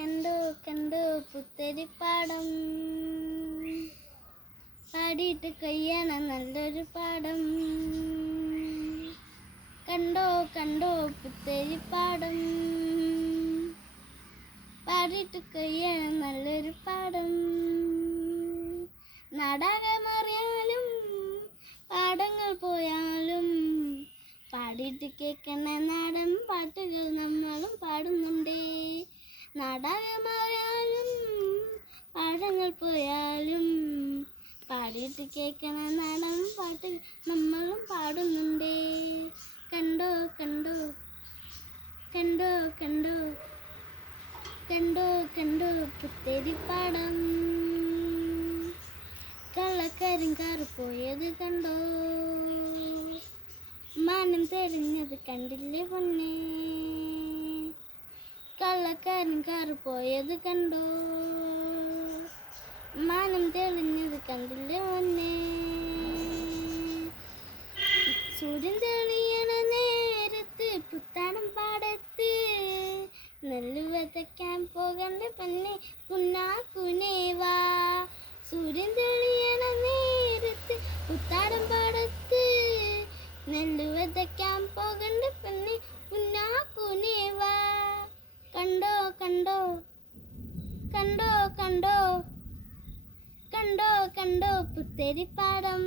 കണ്ടു കണ്ടു പുത്തരിപ്പാടം പാടിയിട്ട് കൊയ്യണം നല്ലൊരു പാടം. കണ്ടോ കണ്ടോ പുത്തരിപ്പാടം പാടിയിട്ട് കൊയ്യണം നല്ലൊരു പാടം. നാടകമറിയാലും പാടങ്ങൾ പോയാലും പാടിയിട്ട് കേൾക്കണ നാടൻ പാട്ടുകൾ നമ്മളും പാടുന്നുണ്ടേ. നാടകമായാലും പാടങ്ങൾ പോയാലും പാടിയിട്ട് കേൾക്കണ നാടൻ പാട്ടുകൾ നമ്മളും പാടുന്നുണ്ടേ. കണ്ടോ കണ്ടോ കണ്ടോ കണ്ടോ കണ്ടോ കണ്ടോ പുത്തരിപ്പാടം കള്ളക്കാരും കാറ് പോയത് കണ്ടോ. മാനം തെളിഞ്ഞത് കണ്ടില്ലേ പൊന്നേ. കള്ളക്കാരൻ കാറ് പോയത് കണ്ടോ. മാനം തെളിഞ്ഞത് കണ്ടില്ലേ പൊന്നേ. സൂര്യൻ തെളിയണ നേരത്ത് പുത്താനം പാടത്ത് നെല്ല് വിതയ്ക്കാൻ പോകണ്ട പൊന്നെ കുന്നാക്കുനേ വാ. സൂര്യൻ തെളിയണ നേരത്ത് പുത്താനം പാടത്ത് നെല്ല് വിതയ്ക്കാൻ പോകണ്ട പൊന്നെ കുന്നാക്കുനേ വാ. കണ്ടോ കണ്ടോ കണ്ടോ കണ്ടോ കണ്ടോ കണ്ടോ പുത്തരിപ്പാടം.